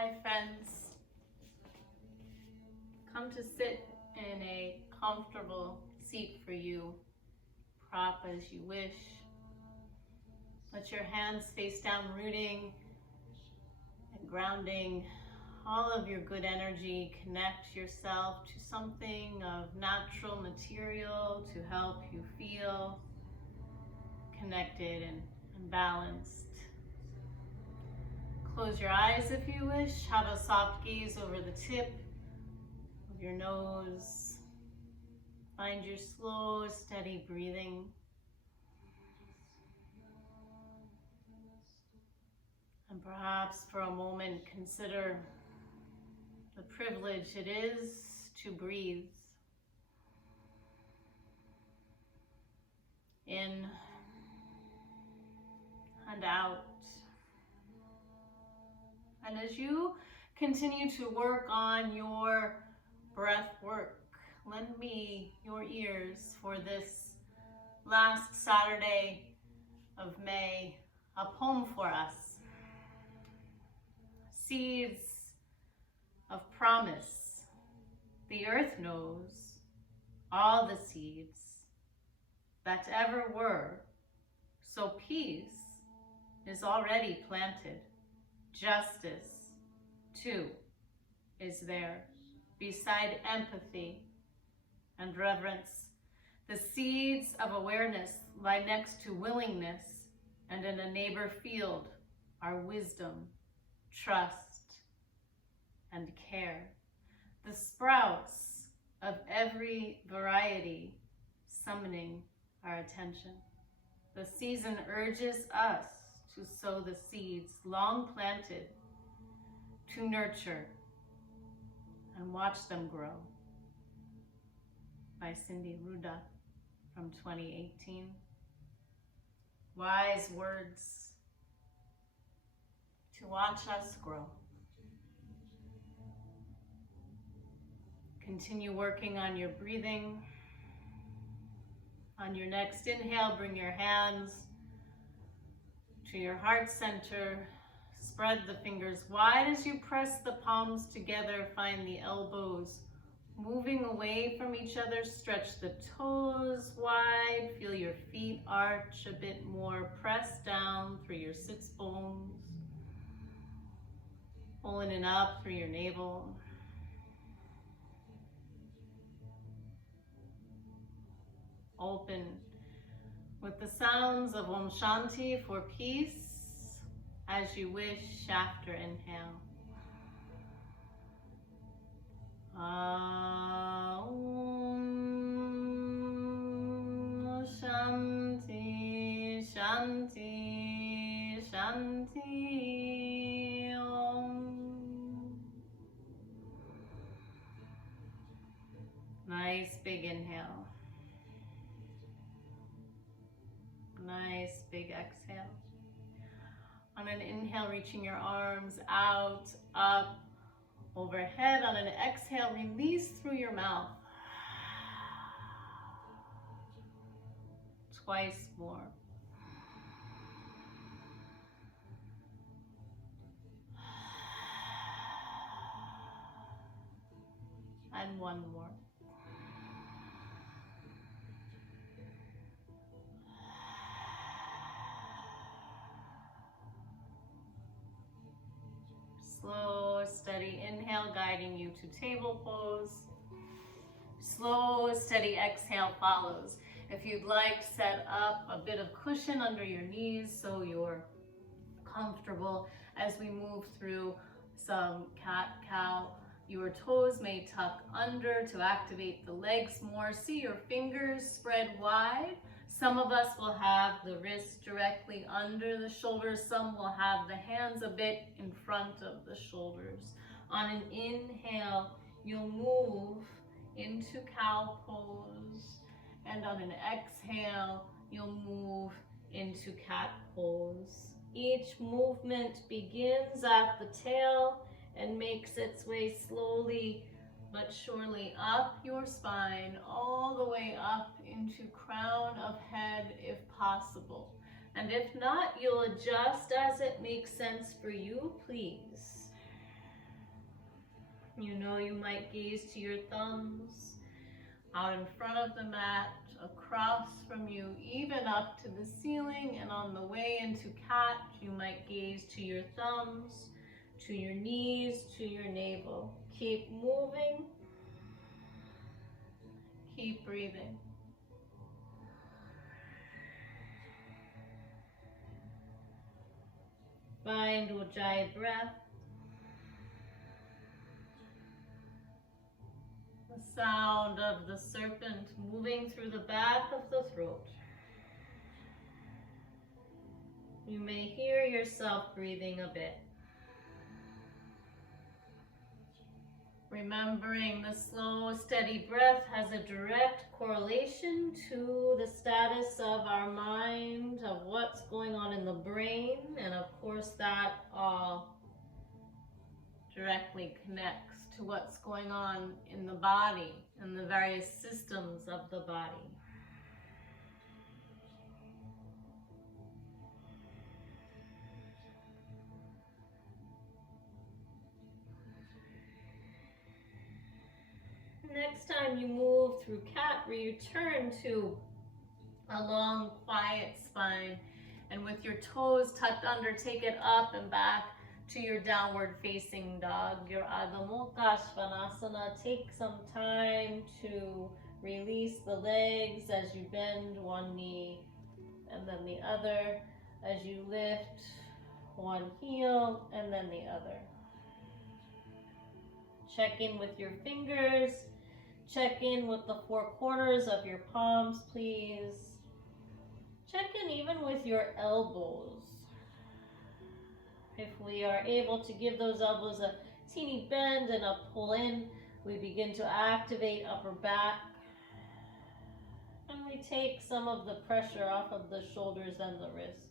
Hi friends, come to sit in a comfortable seat for you, prop as you wish. Let your hands face down, rooting and grounding all of your good energy. Connect yourself to something of natural material to help you feel connected and balanced. Close your eyes if you wish. Have a soft gaze over the tip of your nose. Find your slow, steady breathing. And perhaps for a moment consider the privilege it is to breathe in and out. And as you continue to work on your breath work, lend me your ears for this last Saturday of May, a poem for us. Seeds of promise. The earth knows all the seeds that ever were, so peace is already planted. Justice, too, is there, beside empathy and reverence. The seeds of awareness lie next to willingness, and in a neighbor field are wisdom, trust, and care. The sprouts of every variety summoning our attention. The season urges us to sow the seeds long planted, to nurture and watch them grow. By Cindy Ruda from 2018. Wise words to watch us grow. Continue working on your breathing. On your next inhale, bring your hands to your heart center. Spread the fingers wide as you press the palms together. Find the elbows moving away from each other. Stretch the toes wide. Feel your feet arch a bit more. Press down through your sits bones. Pulling it up through your navel. Open with the sounds of Om Shanti for peace as you wish after inhale. Om Shanti, Shanti, Shanti. Om. Nice big inhale. Nice big exhale. On an inhale, reaching your arms out, up, overhead. On an exhale, release through your mouth. Twice more. And one more. Slow, steady inhale guiding you to table pose. Slow, steady exhale follows. If you'd like, set up a bit of cushion under your knees so you're comfortable as we move through some cat-cow. Your toes may tuck under to activate the legs more. See your fingers spread wide. Some of us will have the wrists directly under the shoulders. Some will have the hands a bit in front of the shoulders. On an inhale, you'll move into cow pose. And on an exhale, you'll move into cat pose. Each movement begins at the tail and makes its way slowly but surely up your spine, all the way up into crown of head if possible. And if not, you'll adjust as it makes sense for you, please. You know you might gaze to your thumbs, out in front of the mat, across from you, even up to the ceiling, and on the way into cat, you might gaze to your thumbs, to your knees, to your navel. Keep moving, keep breathing. Find Ujjayi breath. The sound of the serpent moving through the back of the throat. You may hear yourself breathing a bit. Remembering the slow, steady breath has a direct correlation to the status of our mind, of what's going on in the brain, and of course that all directly connects to what's going on in the body and the various systems of the body. Next time you move through cat, return to a long, quiet spine, and with your toes tucked under, take it up and back to your downward facing dog, your Gomukasana. Take some time to release the legs as you bend one knee and then the other, as you lift one heel and then the other. Check in with your fingers. Check in with the four corners of your palms, please. Check in even with your elbows. If we are able to give those elbows a teeny bend and a pull in, we begin to activate upper back. And we take some of the pressure off of the shoulders and the wrists.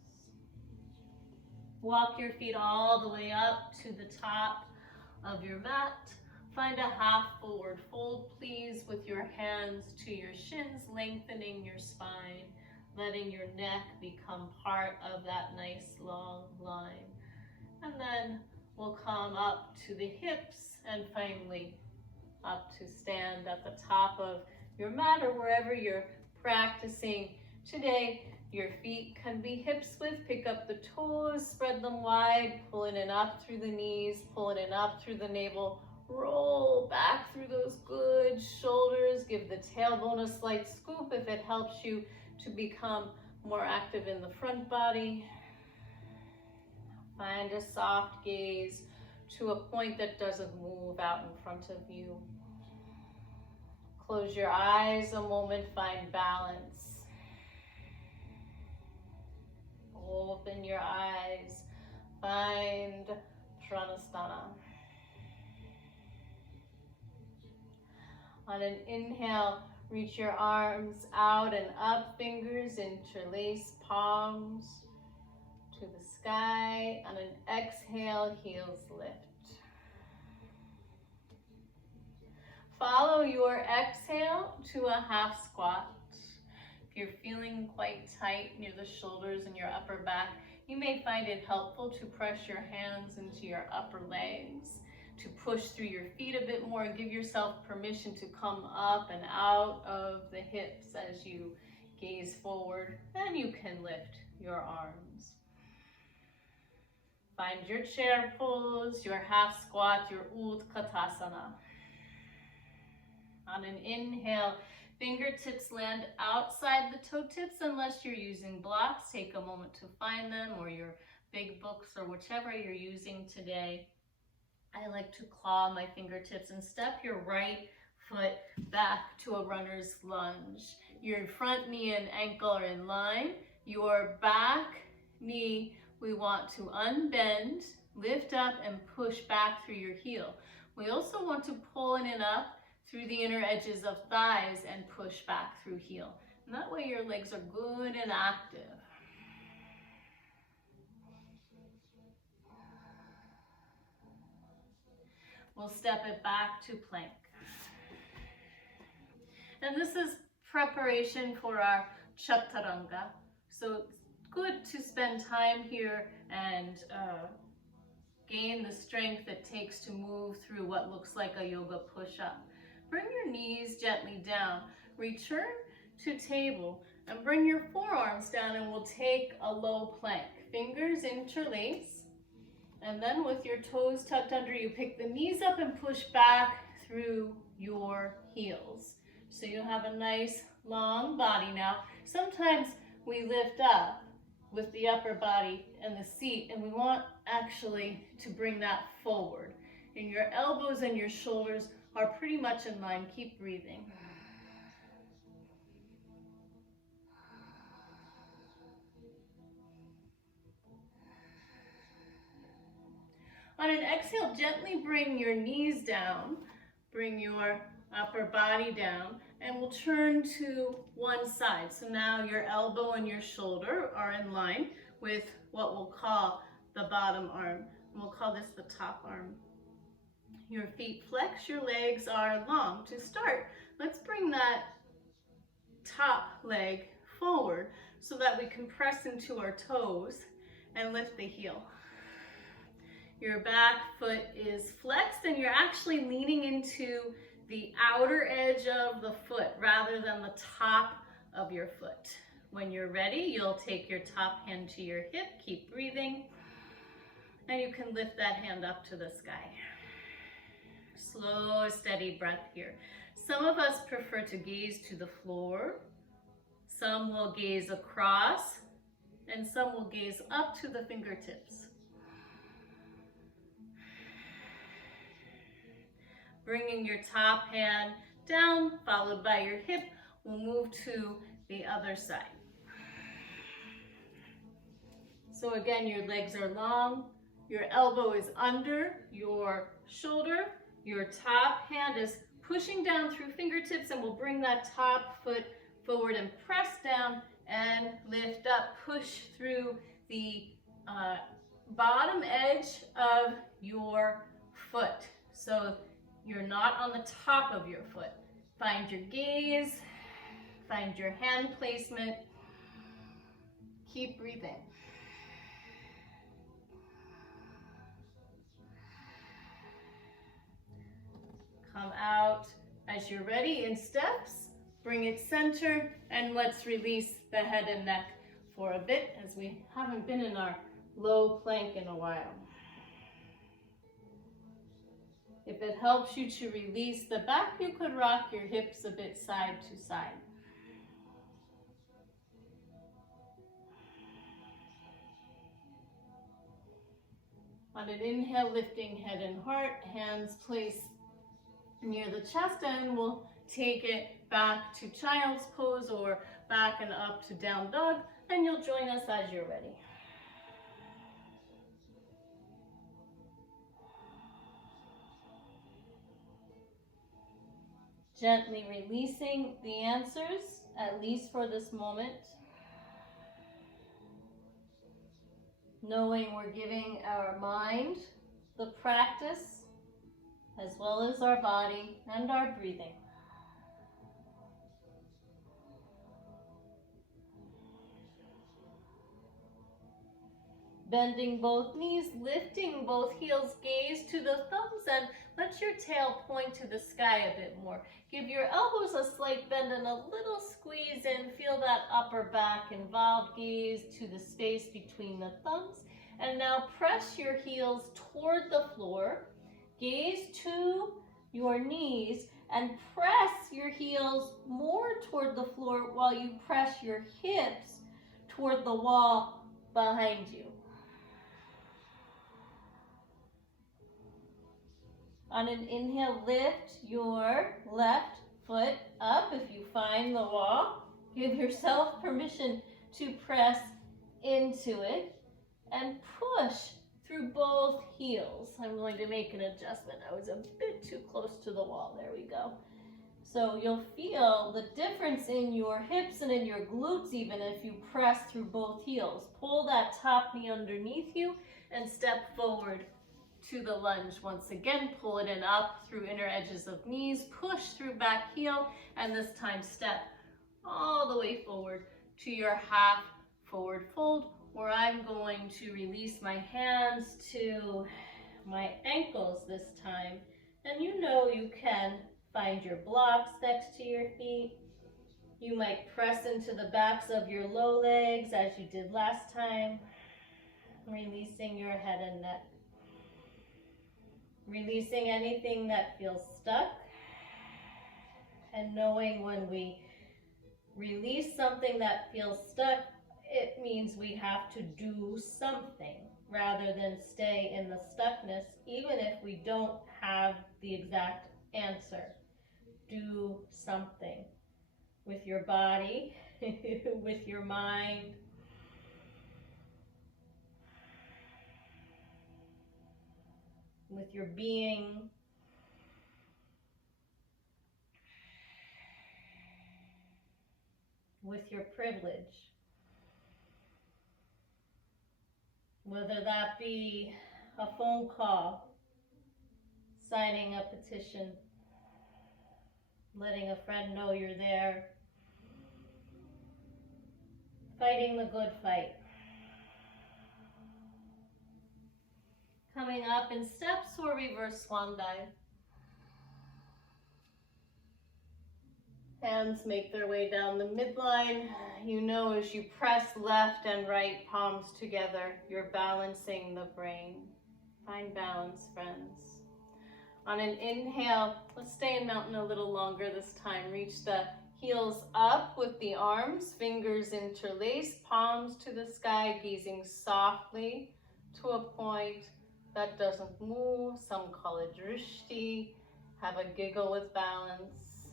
Walk your feet all the way up to the top of your mat. Find a half forward fold, please, with your hands to your shins, lengthening your spine, letting your neck become part of that nice long line. And then we'll come up to the hips and finally up to stand at the top of your mat or wherever you're practicing today. Your feet can be hips width. Pick up the toes, spread them wide, pulling it up through the knees, pulling it up through the navel. Roll back through those good shoulders. Give the tailbone a slight scoop if it helps you to become more active in the front body. Find a soft gaze to a point that doesn't move out in front of you. Close your eyes a moment, find balance. Open your eyes, find Pranasthana. On an inhale, reach your arms out and up, fingers interlace, palms to the sky. On an exhale, heels lift. Follow your exhale to a half squat. If you're feeling quite tight near the shoulders and your upper back, you may find it helpful to press your hands into your upper legs, to push through your feet a bit more and give yourself permission to come up and out of the hips as you gaze forward, and you can lift your arms. Find your chair pose, your half squat, your Utkatasana. On an inhale, fingertips land outside the toe tips unless you're using blocks. Take a moment to find them, or your big books, or whichever you're using today. I like to claw my fingertips and step your right foot back to a runner's lunge. Your front knee and ankle are in line. Your back knee, we want to unbend, lift up, and push back through your heel. We also want to pull in and up through the inner edges of thighs and push back through heel. And that way your legs are good and active. We'll step it back to plank. And this is preparation for our Chaturanga. So it's good to spend time here and gain the strength it takes to move through what looks like a yoga push-up. Bring your knees gently down. Return to table and bring your forearms down, and we'll take a low plank. Fingers interlace, and then with your toes tucked under, you pick the knees up and push back through your heels. So you have a nice long body now. Sometimes we lift up with the upper body and the seat, and we want actually to bring that forward. And your elbows and your shoulders are pretty much in line. Keep breathing. On an exhale, gently bring your knees down, bring your upper body down, and we'll turn to one side. So now your elbow and your shoulder are in line with what we'll call the bottom arm. And we'll call this the top arm. Your feet flex, your legs are long. To start, let's bring that top leg forward so that we can press into our toes and lift the heel. Your back foot is flexed and you're actually leaning into the outer edge of the foot rather than the top of your foot. When you're ready, you'll take your top hand to your hip, keep breathing, and you can lift that hand up to the sky. Slow, steady breath here. Some of us prefer to gaze to the floor, some will gaze across, and some will gaze up to the fingertips. Bringing your top hand down, followed by your hip, we'll move to the other side. So again, your legs are long, your elbow is under your shoulder, your top hand is pushing down through fingertips, and we'll bring that top foot forward and press down and lift up, push through the bottom edge of your foot. So you're not on the top of your foot. Find your gaze, find your hand placement. Keep breathing. Come out as you're ready in steps. Bring it center, and let's release the head and neck for a bit as we haven't been in our low plank in a while. If it helps you to release the back, you could rock your hips a bit side to side. On an inhale, lifting head and heart, hands placed near the chest, and we'll take it back to child's pose or back and up to down dog, and you'll join us as you're ready. Gently releasing the answers, at least for this moment. Knowing we're giving our mind the practice, as well as our body and our breathing. Bending both knees, lifting both heels, gaze to the thumbs, and let your tail point to the sky a bit more. Give your elbows a slight bend and a little squeeze in. Feel that upper back involved. Gaze to the space between the thumbs. And now press your heels toward the floor. Gaze to your knees and press your heels more toward the floor while you press your hips toward the wall behind you. On an inhale, lift your left foot up. If you find the wall, give yourself permission to press into it and push through both heels. I'm going to make an adjustment. I was a bit too close to the wall. There we go. So you'll feel the difference in your hips and in your glutes even if you press through both heels. Pull that top knee underneath you and step forward to the lunge. Once again, pull it in up through inner edges of knees, push through back heel, and this time step all the way forward to your half forward fold, where I'm going to release my hands to my ankles this time. And you know you can find your blocks next to your feet. You might press into the backs of your low legs as you did last time, releasing your head and neck. Releasing anything that feels stuck, and knowing when we release something that feels stuck, it means we have to do something rather than stay in the stuckness, even if we don't have the exact answer. Do something with your body, with your mind. With your being. With your privilege. Whether that be a phone call, signing a petition, letting a friend know you're there, fighting the good fight. Coming up in steps or reverse swan dive. Hands make their way down the midline. You know, as you press left and right palms together, you're balancing the brain. Find balance, friends. On an inhale, let's stay in mountain a little longer this time. Reach the heels up with the arms, fingers interlaced, palms to the sky, gazing softly to a point that doesn't move. Some call it drishti. Have a giggle with balance.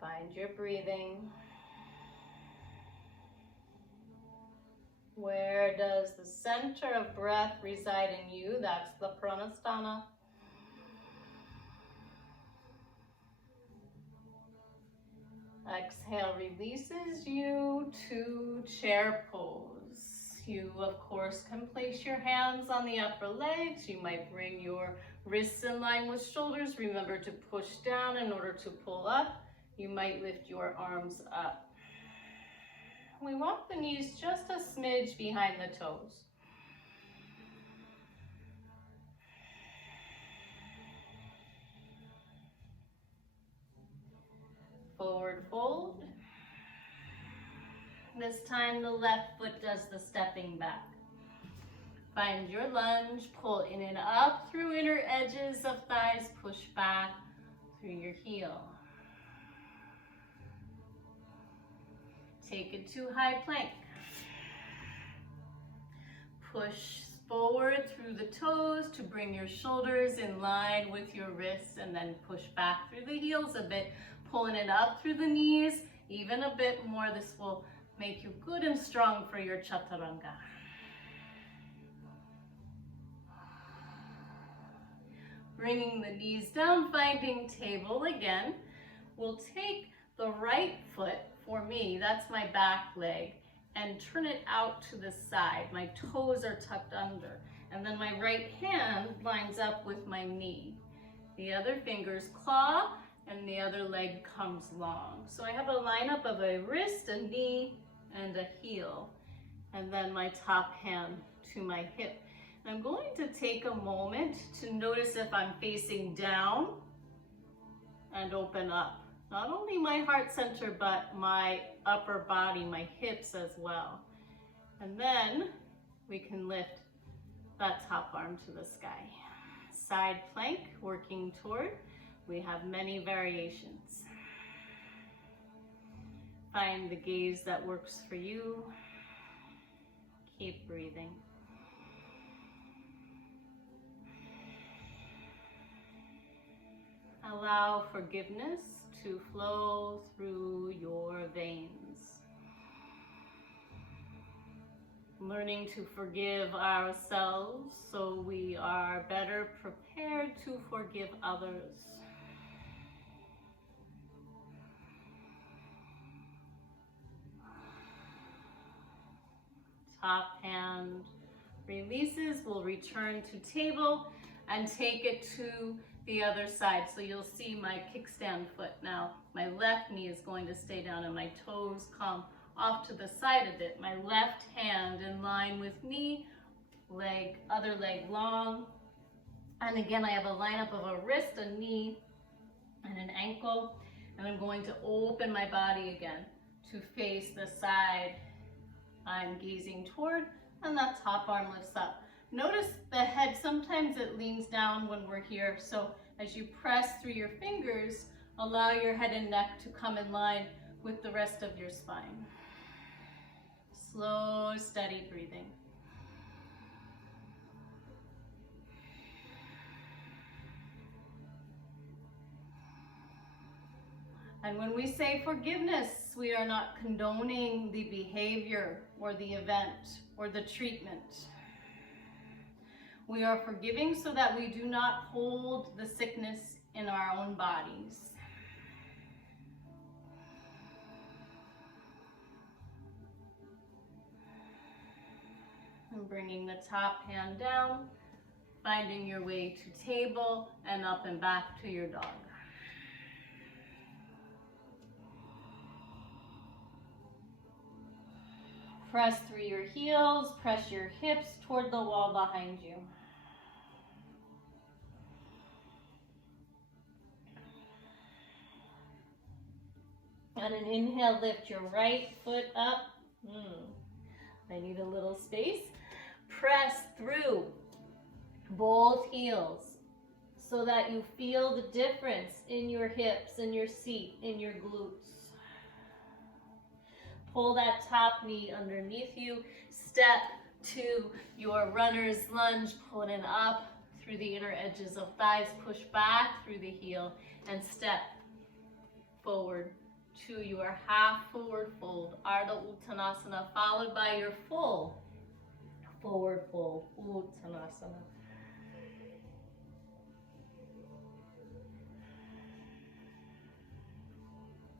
Find your breathing. Where does the center of breath reside in you? That's the pranasthana. Exhale releases you to chair pose. You, of course, can place your hands on the upper legs. You might bring your wrists in line with shoulders. Remember to push down in order to pull up. You might lift your arms up. We walk the knees just a smidge behind the toes. Forward fold. This time the left foot does the stepping back. Find your lunge, pull in and up through inner edges of thighs, push back through your heel. Take it to high plank. Push forward through the toes to bring your shoulders in line with your wrists, and then push back through the heels a bit, pulling it up through the knees, even a bit more. This will make you good and strong for your Chaturanga. Bringing the knees down, finding table again. We'll take the right foot, for me, that's my back leg, and turn it out to the side. My toes are tucked under. And then my right hand lines up with my knee. The other fingers claw, and the other leg comes long. So I have a lineup of a wrist, a knee, and a heel. And then my top hand to my hip. And I'm going to take a moment to notice if I'm facing down and open up. Not only my heart center, but my upper body, my hips as well. And then we can lift that top arm to the sky. Side plank, working toward. We have many variations. Find the gaze that works for you. Keep breathing. Allow forgiveness to flow through your veins. Learning to forgive ourselves so we are better prepared to forgive others. Top hand releases. We'll return to table and take it to the other side. So you'll see my kickstand foot now. My left knee is going to stay down and my toes come off to the side a bit. My left hand in line with knee, leg, other leg long. And again, I have a lineup of a wrist, a knee, and an ankle. And I'm going to open my body again to face the side I'm gazing toward, and that top arm lifts up. Notice the head, sometimes it leans down when we're here. So as you press through your fingers, allow your head and neck to come in line with the rest of your spine. Slow, steady breathing. And when we say forgiveness, we are not condoning the behavior or the event or the treatment. We are forgiving so that we do not hold the sickness in our own bodies. And bringing the top hand down, finding your way to table and up and back to your dog. Press through your heels, press your hips toward the wall behind you. On an inhale, lift your right foot up. I need a little space. Press through both heels so that you feel the difference in your hips, in your seat, in your glutes. Pull that top knee underneath you. Step to your runner's lunge, pulling it up through the inner edges of thighs. Push back through the heel and step forward to your half forward fold, Ardha Uttanasana, followed by your full forward fold, Uttanasana.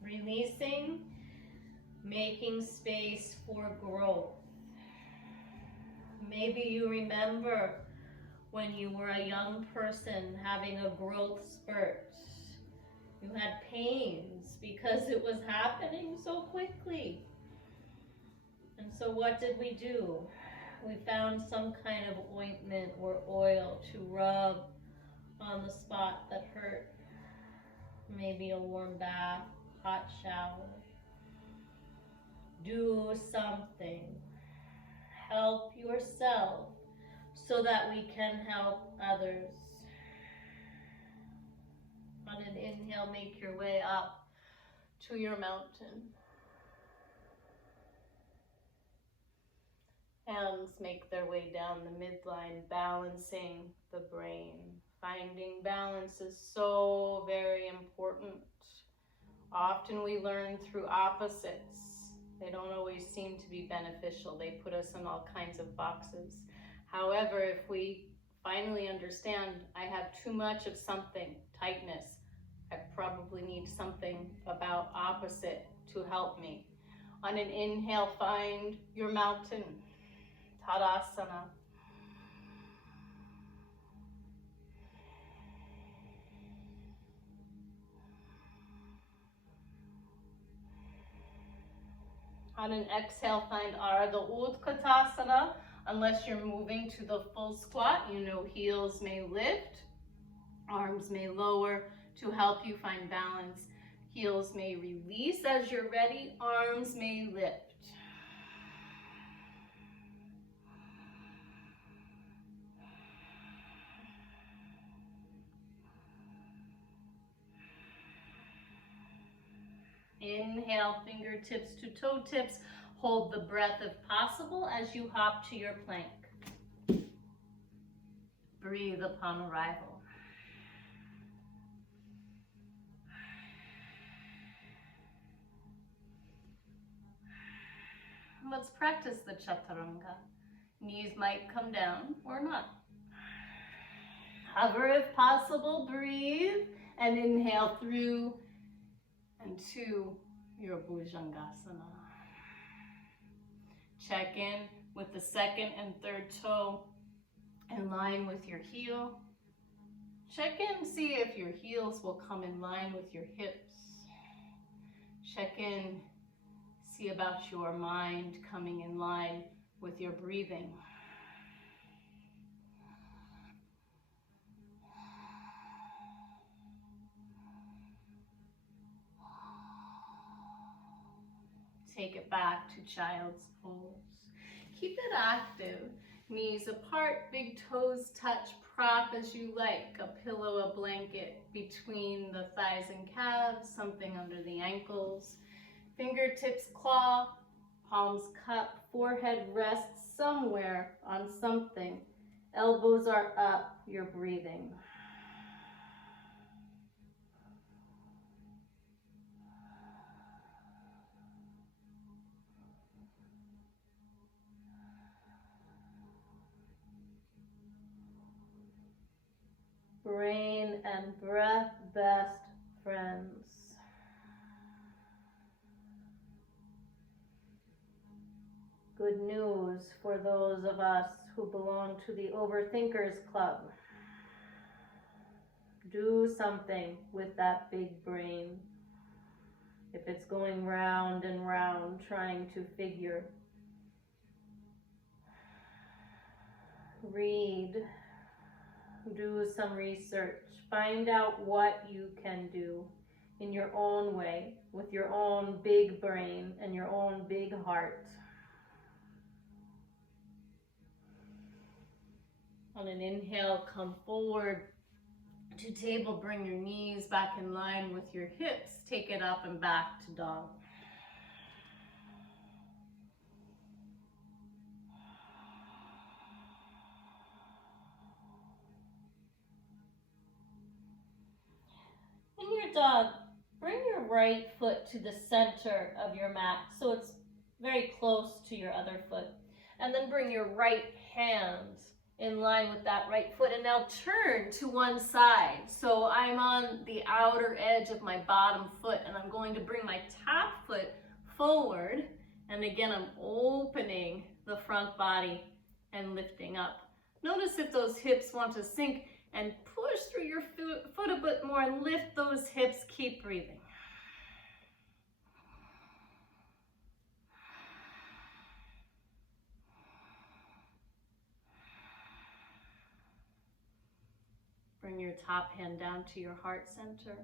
Releasing, making space for growth. Maybe you remember when you were a young person having a growth spurt. You had pains because it was happening so quickly. And so what did we do? We found some kind of ointment or oil to rub on the spot that hurt. Maybe a warm bath, hot shower. Do something. Help yourself so that we can help others. On an inhale, make your way up to your mountain. Hands make their way down the midline, balancing the brain. Finding balance is so very important. Often we learn through opposites. They don't always seem to be beneficial. They put us in all kinds of boxes. However, if we finally understand I have too much of something, tightness, I probably need something about opposite to help me. On an inhale, find your mountain, Tadasana. On an exhale, find Ardha Utkatasana. Unless you're moving to the full squat, you know heels may lift, arms may lower to help you find balance. Heels may release as you're ready, arms may lift. Inhale, fingertips to toe tips. Hold the breath if possible as you hop to your plank. Breathe upon arrival. Let's practice the Chaturanga. Knees might come down or not. Hover if possible, breathe, and inhale through and to your Bhujangasana. Check in with the second and third toe in line with your heel. Check in, see if your heels will come in line with your hips. Check in, See about your mind coming in line with your breathing. Take it back to child's pose. Keep it active. Knees apart, big toes touch. Prop as you like. A pillow, a blanket between the thighs and calves, something under the ankles. Fingertips claw, palms cup, forehead rests somewhere on something. Elbows are up, you're breathing. Brain and breath, best friends. Good news for those of us who belong to the Overthinkers Club. Do something with that big brain. If it's going round and round trying to figure. Read. Do some research. Find out what you can do in your own way, with your own big brain and your own big heart. On an inhale, come forward to table. Bring your knees back in line with your hips. Take it up and back to dog. In your dog, bring your right foot to the center of your mat so it's very close to your other foot. And then bring your right hand in line with that right foot, and now turn to one side. So I'm on the outer edge of my bottom foot, and I'm going to bring my top foot forward, and again I'm opening the front body and lifting up. Notice if those hips want to sink, and push through your foot a bit more and lift those hips. Keep breathing. Bring your top hand down to your heart center,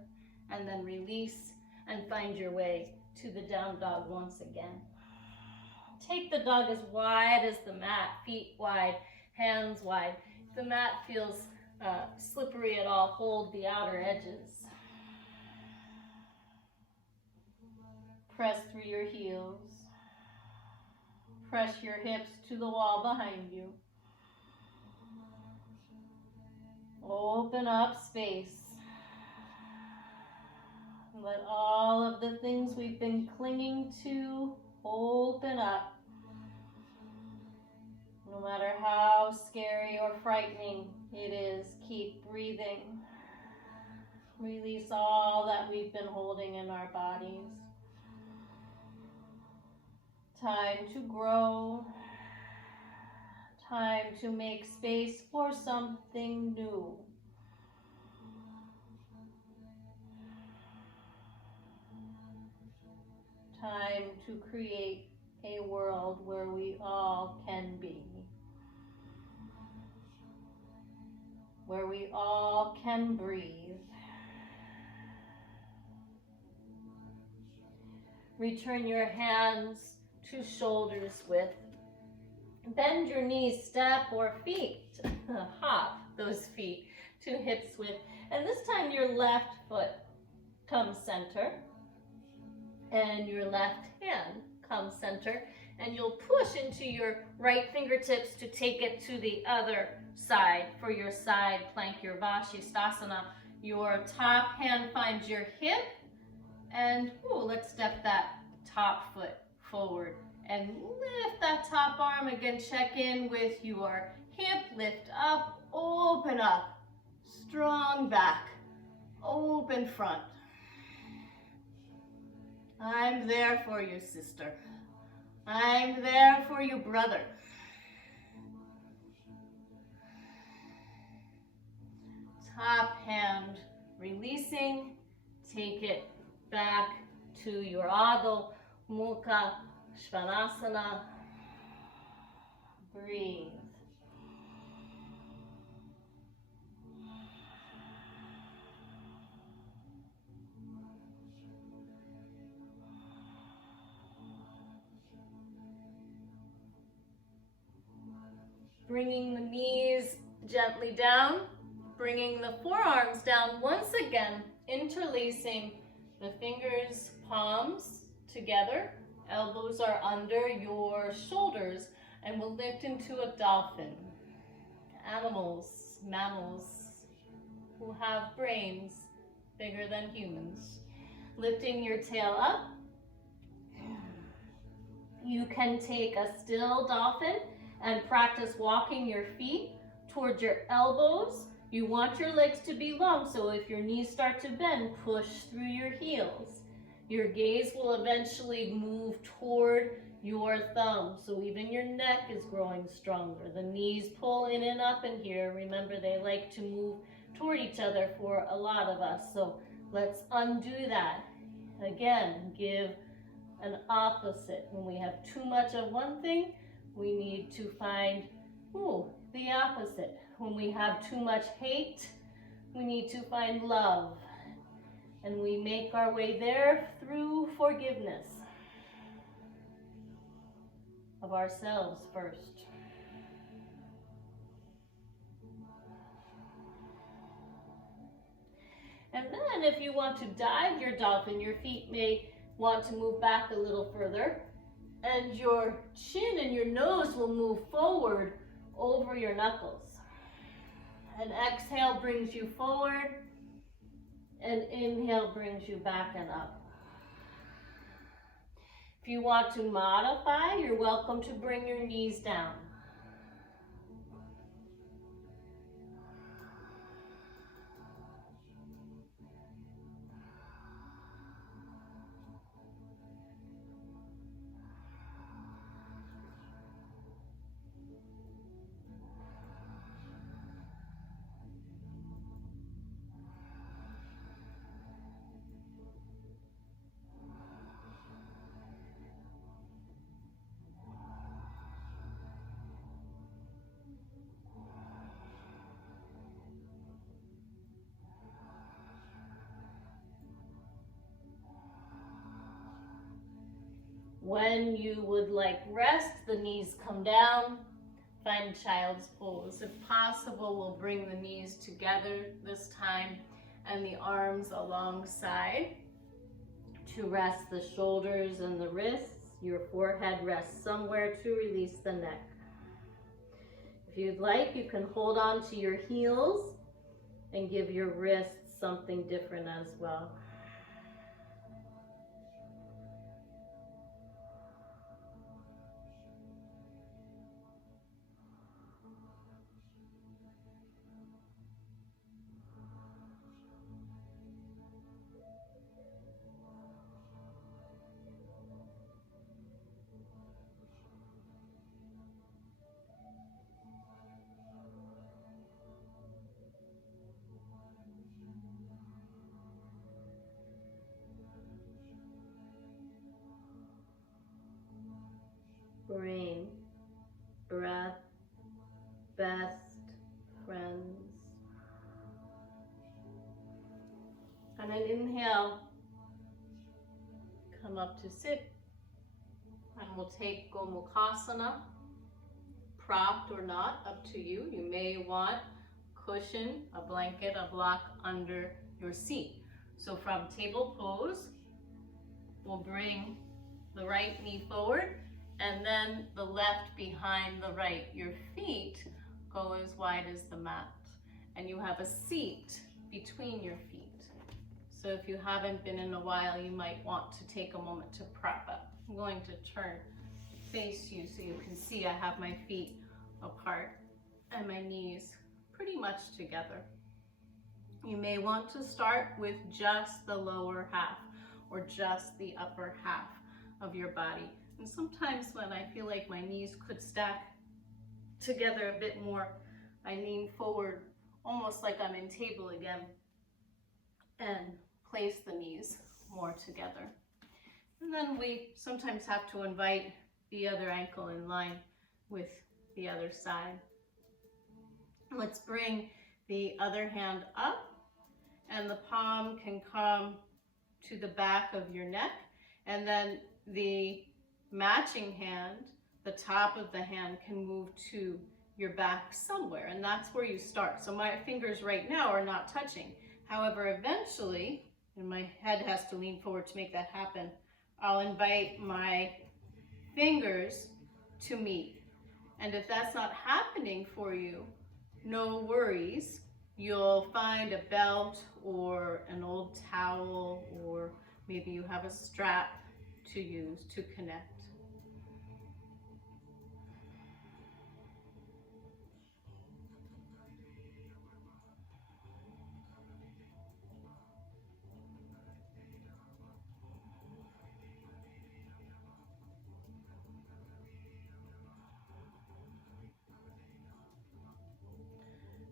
and then release and find your way to the down dog once again. Take the dog as wide as the mat, feet wide, hands wide. If the mat feels slippery at all, hold the outer edges. Press through your heels. Press your hips to the wall behind you. Open up space. Let all of the things we've been clinging to open up. No matter how scary or frightening it is, keep breathing. Release all that we've been holding in our bodies. Time to grow. Time to make space for something new. Time to create a world where we all can be. Where we all can breathe. Return your hands to shoulders width. Bend your knees, step or feet. Hop those feet to hips width. And this time your left foot comes center. And your left hand comes center. And you'll push into your right fingertips to take it to the other side for your side plank, your Vashisthasana. Your top hand finds your hip. And let's step that top foot forward and lift that top arm. Again, check in with your hip, lift up, open up, strong back, open front. I'm there for you, sister. I'm there for you, brother. Top hand releasing, take it back to your ogle. Gomukasana. Breathe. Bringing the knees gently down, bringing the forearms down once again, interlacing the fingers, palms together. Elbows are under your shoulders, and we'll lift into a dolphin. Animals, mammals who have brains bigger than humans. Lifting your tail up. You can take a still dolphin and practice walking your feet towards your elbows. You want your legs to be long, so if your knees start to bend, push through your heels. Your gaze will eventually move toward your thumb, so even your neck is growing stronger. The knees pull in and up in here. Remember, they like to move toward each other for a lot of us, so let's undo that. Again, give an opposite. When we have too much of one thing, we need to find the opposite. When we have too much hate, we need to find love. And we make our way there through forgiveness of ourselves first. And then if you want to dive your dolphin, your feet may want to move back a little further, and your chin and your nose will move forward over your knuckles. And exhale brings you forward, and inhale brings you back and up. If you want to modify, you're welcome to bring your knees down. When you would like rest, the knees come down. Find child's pose. If possible, we'll bring the knees together this time and the arms alongside to rest the shoulders and the wrists. Your forehead rests somewhere to release the neck. If you'd like, you can hold on to your heels and give your wrists something different as well. Brain, breath, best friends. And then inhale, come up to sit, and we'll take Gomukasana, propped or not, up to you. You may want cushion, a blanket, a block under your seat. So from table pose, we'll bring the right knee forward, and then the left behind the right. Your feet go as wide as the mat, and you have a seat between your feet. So if you haven't been in a while, you might want to take a moment to prop up. I'm going to turn face you so you can see I have my feet apart and my knees pretty much together. You may want to start with just the lower half or just the upper half of your body. And sometimes when I feel like my knees could stack together a bit more, I lean forward almost like I'm in table again and place the knees more together. And then we sometimes have to invite the other ankle in line with the other side. Let's bring the other hand up, and the palm can come to the back of your neck, and then the matching hand, the top of the hand, can move to your back somewhere, and that's where you start. So my fingers right now are not touching. However, eventually, and my head has to lean forward to make that happen, I'll invite my fingers to meet. And if that's not happening for you, no worries. You'll find a belt or an old towel, or maybe you have a strap to use to connect.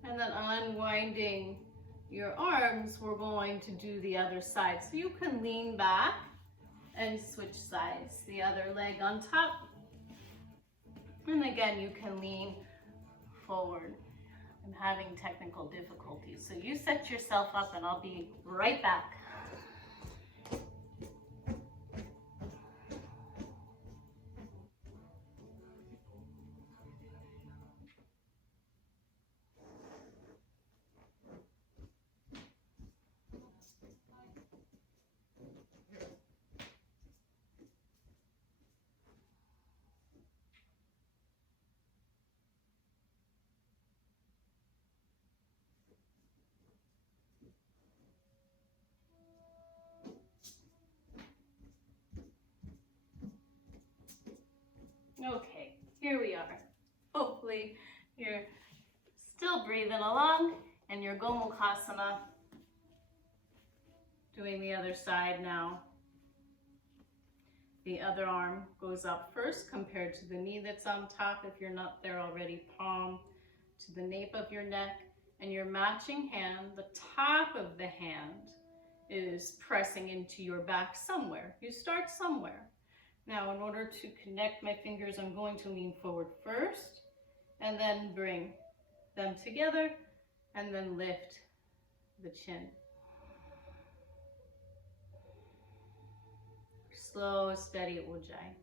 And then unwinding your arms, we're going to do the other side. So you can lean back and switch sides. The other leg on top. And again, you can lean forward. I'm having technical difficulties, so you set yourself up and I'll be right back. Okay, here we are. Hopefully you're still breathing along, and your Gomukasana. Doing the other side now. The other arm goes up first compared to the knee that's on top. If you're not there already, palm to the nape of your neck, and your matching hand, the top of the hand is pressing into your back somewhere. You start somewhere. Now, in order to connect my fingers, I'm going to lean forward first and then bring them together and then lift the chin. Slow, steady ujjayi.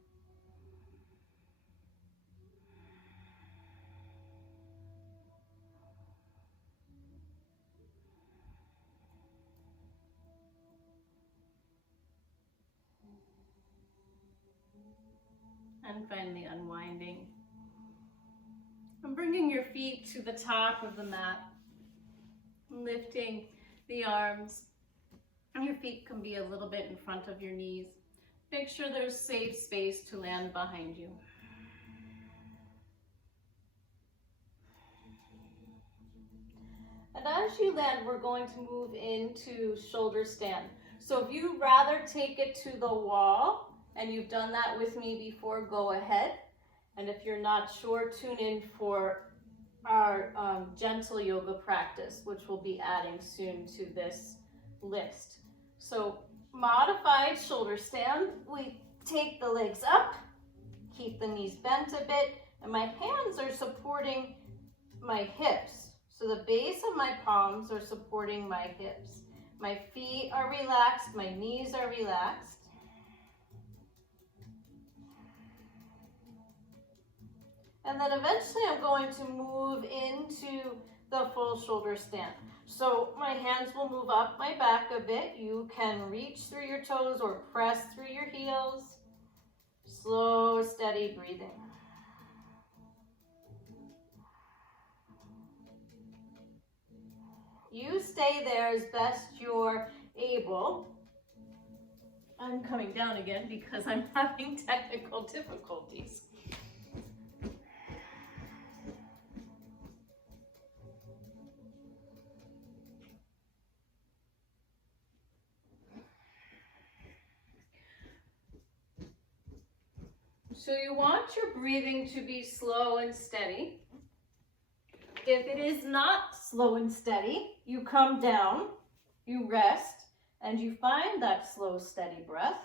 And finally unwinding. And bringing your feet to the top of the mat. Lifting the arms. And your feet can be a little bit in front of your knees. Make sure there's safe space to land behind you. And as you land, we're going to move into shoulder stand. So if you'd rather take it to the wall, and you've done that with me before, go ahead. And if you're not sure, tune in for our gentle yoga practice, which we'll be adding soon to this list. So modified shoulder stand, we take the legs up, keep the knees bent a bit, and my hands are supporting my hips. So the base of my palms are supporting my hips. My feet are relaxed, my knees are relaxed. And then eventually I'm going to move into the full shoulder stand. So my hands will move up my back a bit. You can reach through your toes or press through your heels. Slow, steady breathing. You stay there as best you're able. I'm coming down again because I'm having technical difficulties. So you want your breathing to be slow and steady. If it is not slow and steady, you come down, you rest, and you find that slow, steady breath,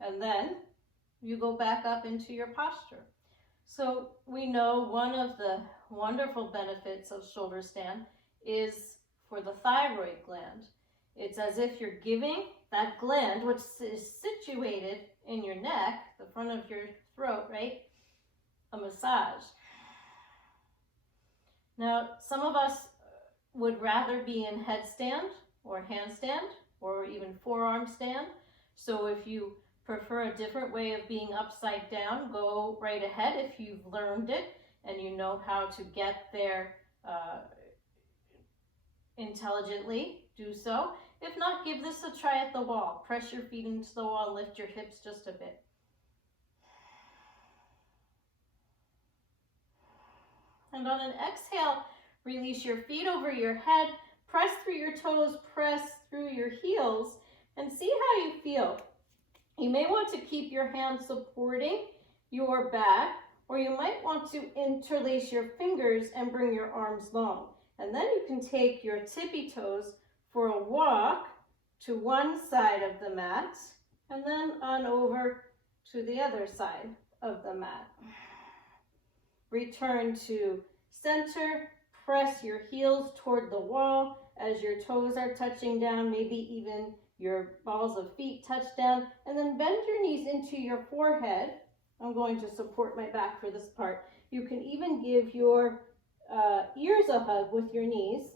And then you go back up into your posture. So we know one of the wonderful benefits of shoulder stand is for the thyroid gland. It's as if you're giving that gland, which is situated in your neck, the front of your throat, right, a massage. Now, some of us would rather be in headstand or handstand or even forearm stand. So if you prefer a different way of being upside down, go right ahead if you've learned it and you know how to get there intelligently, do so. If not, give this a try at the wall. Press your feet into the wall, lift your hips just a bit. And on an exhale, release your feet over your head, press through your toes, press through your heels, and see how you feel. You may want to keep your hands supporting your back, or you might want to interlace your fingers and bring your arms long. And then you can take your tippy toes for a walk to one side of the mat, and then on over to the other side of the mat. Return to center, press your heels toward the wall as your toes are touching down, maybe even your balls of feet touch down, and then bend your knees into your forehead. I'm going to support my back for this part. You can even give your ears a hug with your knees.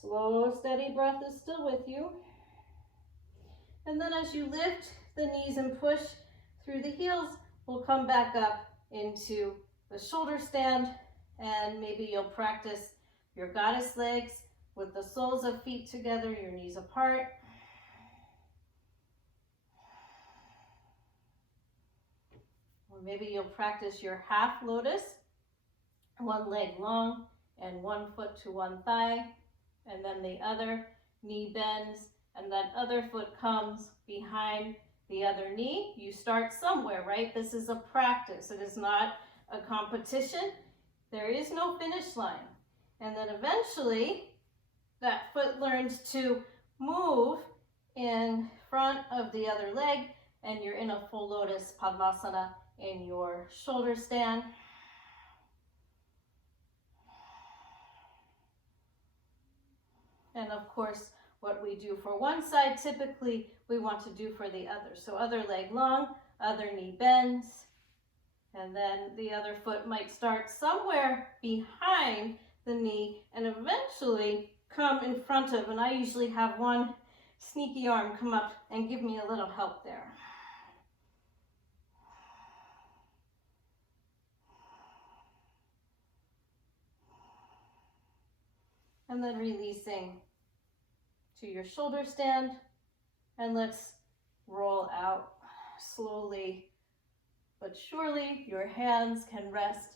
Slow, steady breath is still with you. And then as you lift the knees and push through the heels, we'll come back up into the shoulder stand, and maybe you'll practice your goddess legs with the soles of feet together, your knees apart. Or maybe you'll practice your half lotus, one leg long and one foot to one thigh, and then the other knee bends, and that other foot comes behind the other knee. You start somewhere, right? This is a practice. It is not a competition. There is no finish line. And then eventually, that foot learns to move in front of the other leg, and you're in a full lotus Padmasana in your shoulder stand. And of course, what we do for one side, typically we want to do for the other. So other leg long, other knee bends, and then the other foot might start somewhere behind the knee and eventually come in front of, and I usually have one sneaky arm come up and give me a little help there. And then releasing to your shoulder stand, and let's roll out slowly but surely. Your hands can rest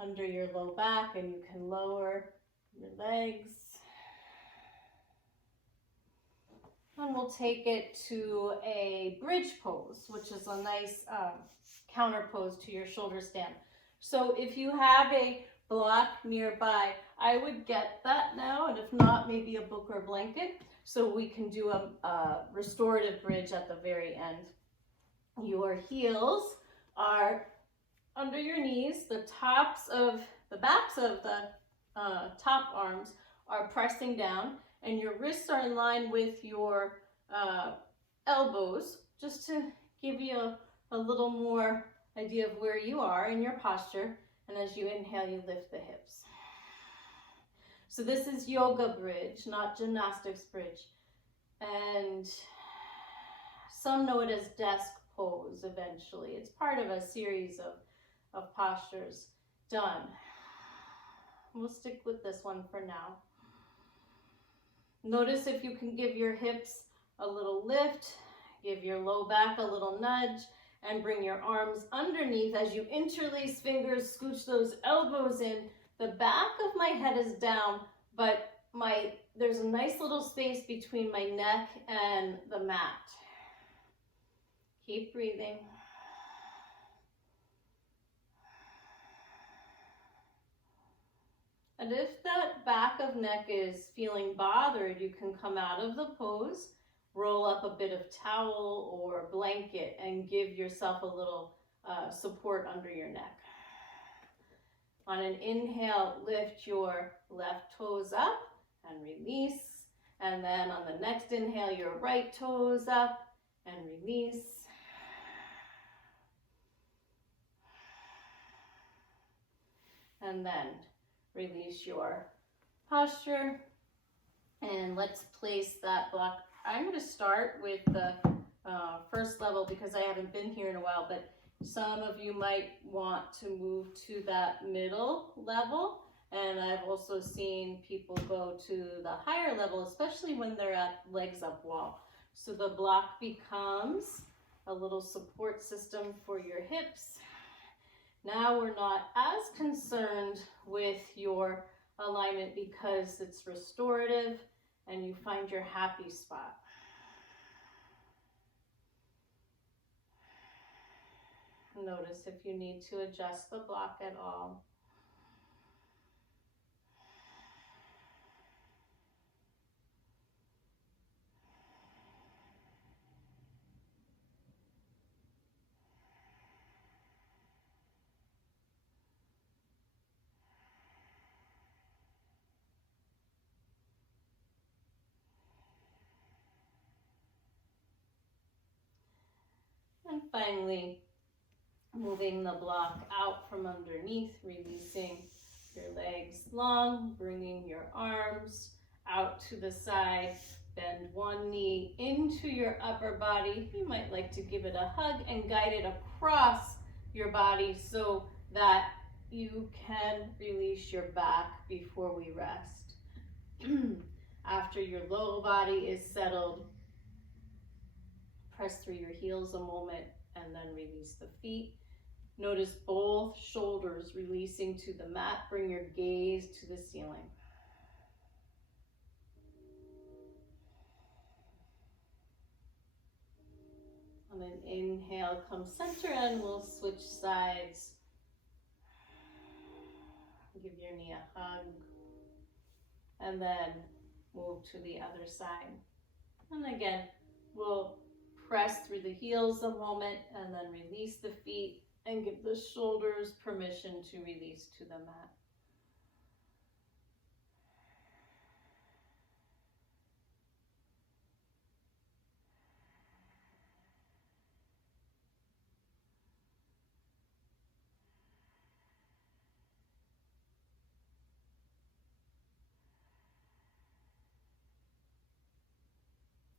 under your low back and you can lower your legs. And we'll take it to a bridge pose, which is a nice counter pose to your shoulder stand. So if you have a block nearby, I would get that now, and if not, maybe a book or blanket, so we can do a restorative bridge at the very end. Your heels are under your knees, the backs of the top arms are pressing down, and your wrists are in line with your elbows, just to give you a little more idea of where you are in your posture. And as you inhale, you lift the hips. So this is yoga bridge, not gymnastics bridge. And some know it as desk pose eventually. It's part of a series of postures. Done. We'll stick with this one for now. Notice if you can give your hips a little lift, give your low back a little nudge, and bring your arms underneath as you interlace fingers, scooch those elbows in. The back of my head is down, but there's a nice little space between my neck and the mat. Keep breathing. And if that back of neck is feeling bothered, you can come out of the pose, roll up a bit of towel or blanket, and give yourself a little support under your neck. On an inhale, lift your left toes up and release. And then on the next inhale, your right toes up and release. And then release your posture. And let's place that block. I'm going to start with the first level because I haven't been here in a while, but some of you might want to move to that middle level. And I've also seen people go to the higher level, especially when they're at legs up wall. So the block becomes a little support system for your hips. Now we're not as concerned with your alignment because it's restorative and you find your happy spot. Notice if you need to adjust the block at all. And finally, moving the block out from underneath, releasing your legs long, bringing your arms out to the side, bend one knee into your upper body. You might like to give it a hug and guide it across your body so that you can release your back before we rest. After your low body is settled, press through your heels a moment and then release the feet. Notice both shoulders releasing to the mat. Bring your gaze to the ceiling. On an inhale, come center and we'll switch sides. Give your knee a hug. And then move to the other side. And again, we'll press through the heels a moment and then release the feet and give the shoulders permission to release to the mat.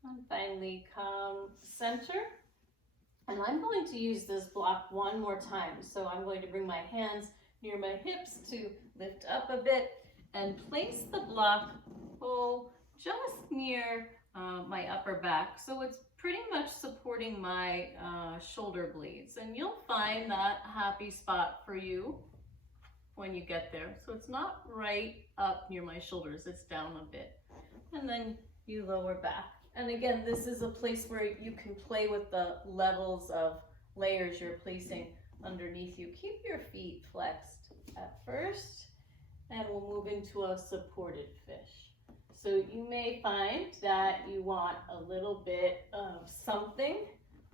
And finally, come center. And I'm going to use this block one more time. So I'm going to bring my hands near my hips to lift up a bit and place the block just near my upper back. So it's pretty much supporting my shoulder blades. And you'll find that happy spot for you when you get there. So it's not right up near my shoulders, it's down a bit. And then you lower back. And again, this is a place where you can play with the levels of layers you're placing underneath you. Keep your feet flexed at first, and we'll move into a supported fish. So you may find that you want a little bit of something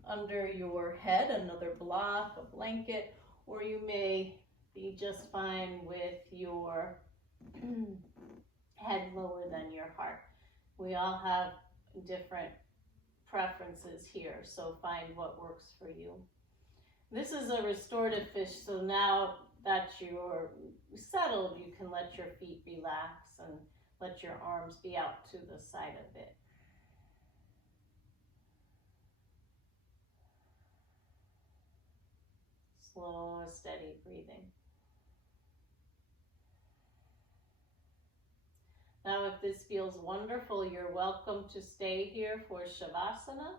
under your head, another block, a blanket, or you may be just fine with your head lower than your heart. We all have different preferences here, so find what works for you. This is a restorative fish, so now that you're settled, you can let your feet relax and let your arms be out to the side a bit. Slow, steady breathing. Now, if this feels wonderful, you're welcome to stay here for Shavasana,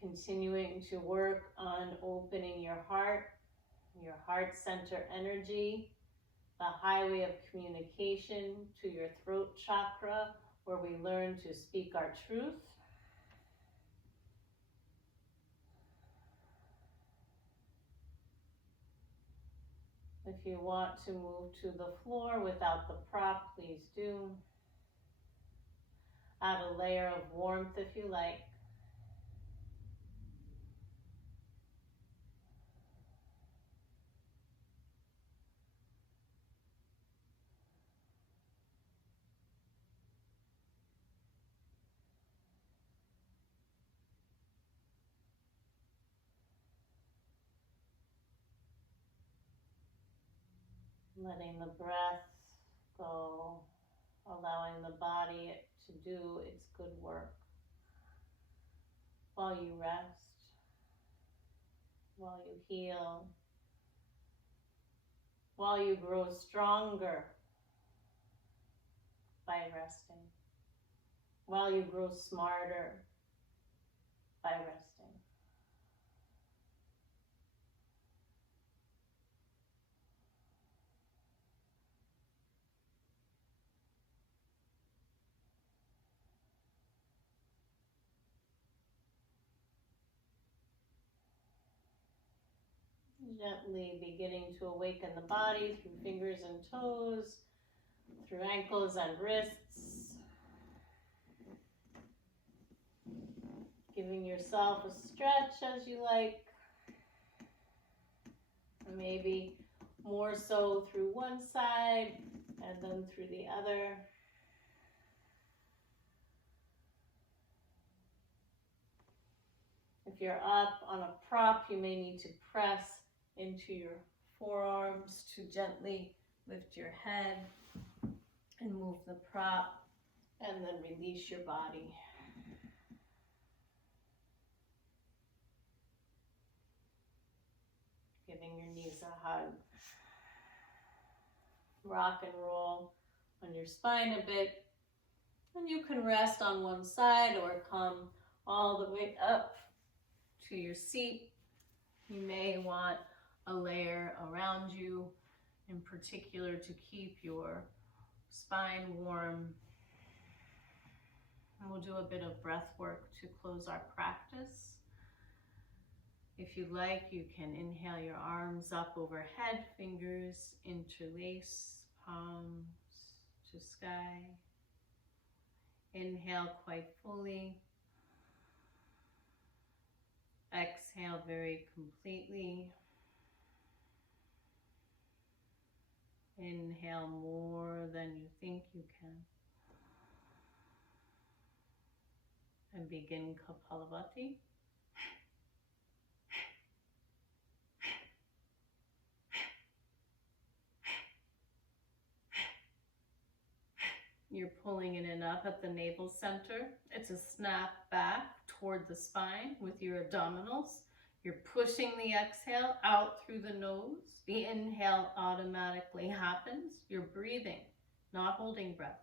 continuing to work on opening your heart center energy, the highway of communication to your throat chakra, where we learn to speak our truth. If you want to move to the floor without the prop, please do. Add a layer of warmth if you like. Letting the breath go, allowing the body to do its good work while you rest, while you heal, while you grow stronger by resting, while you grow smarter by resting. Gently beginning to awaken the body through fingers and toes, through ankles and wrists. Giving yourself a stretch as you like. Or maybe more so through one side and then through the other. If you're up on a prop, you may need to press into your forearms to gently lift your head and move the prop, and then release your body. Giving your knees a hug. Rock and roll on your spine a bit, and you can rest on one side or come all the way up to your seat. You may want a layer around you in particular to keep your spine warm. And we'll do a bit of breath work to close our practice. If you like, you can inhale your arms up overhead, fingers interlace, palms to sky. Inhale quite fully. Exhale very completely. Inhale more than you think you can. And begin Kapalabhati. You're pulling in and up at the navel center. It's a snap back toward the spine with your abdominals. You're pushing the exhale out through the nose. The inhale automatically happens. You're breathing, not holding breath.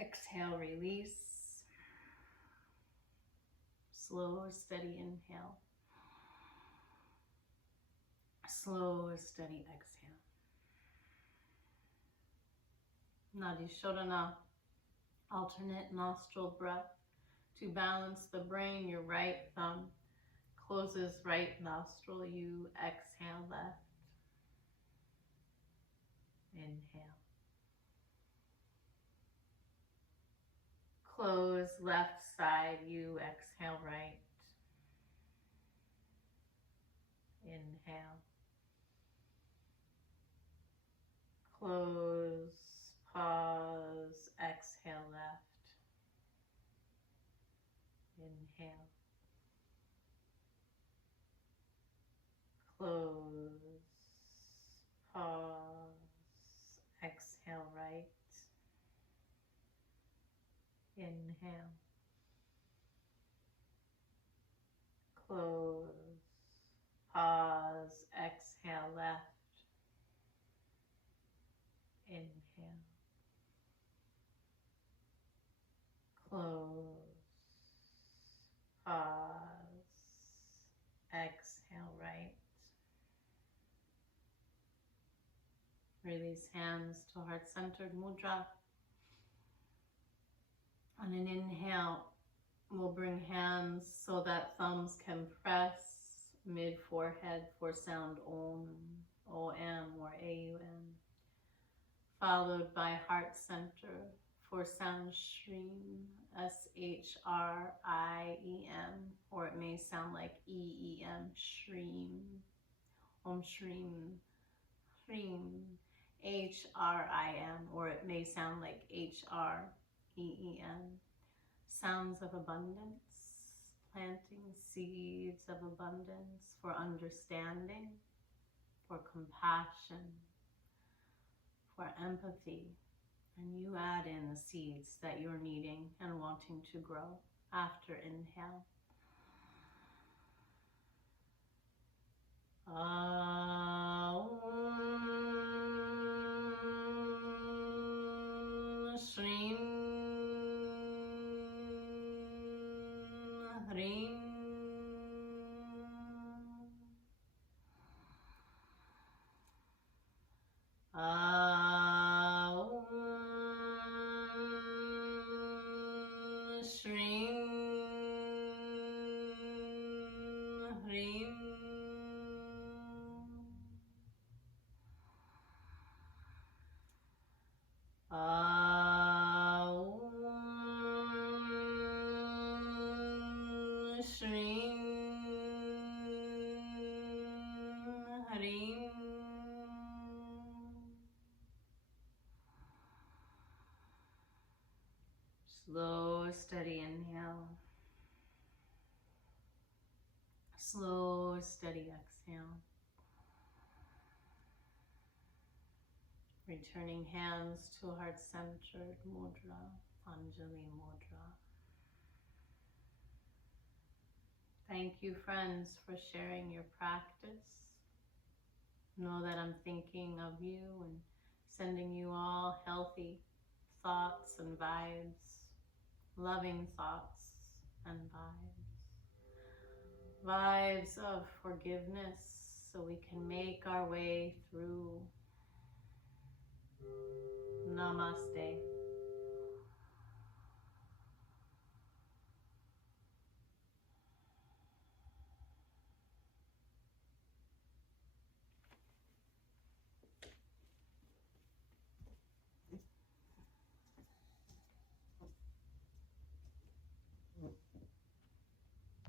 Exhale, release. Slow, steady inhale. Slow, steady exhale. Nadi Shodhana, Alternate nostril breath. To balance the brain, your right thumb closes right nostril. You exhale left. Inhale. Close left side. You exhale right. Inhale. Close, pause, exhale left. Inhale. Close, pause, exhale right. Inhale. Close, pause, exhale left. Inhale. Close, pause, exhale right. Release hands to heart-centered mudra. On an inhale, we'll bring hands so that thumbs can press mid-forehead for sound Om, O-M or A-U-M. Followed by heart center for sound Shreem, S-H-R-I-E-M, or it may sound like E-E-M, Shreem, Om Shreem, Shreem, H-R-I-M, or it may sound like H-R-E-E-M. Sounds of abundance, planting seeds of abundance for understanding, for compassion, for empathy, and you add in the seeds that you're needing and wanting to grow after inhale. Shreem, Hreem. Shreem, Hreem. Shreem, Hreem. Slow, steady inhale. Slow, steady exhale. Returning hands to heart-centered mudra, Anjali mudra. Thank you, friends, for sharing your practice. Know that I'm thinking of you and sending you all healthy thoughts and vibes, loving thoughts and vibes. Vibes of forgiveness so we can make our way through. Namaste.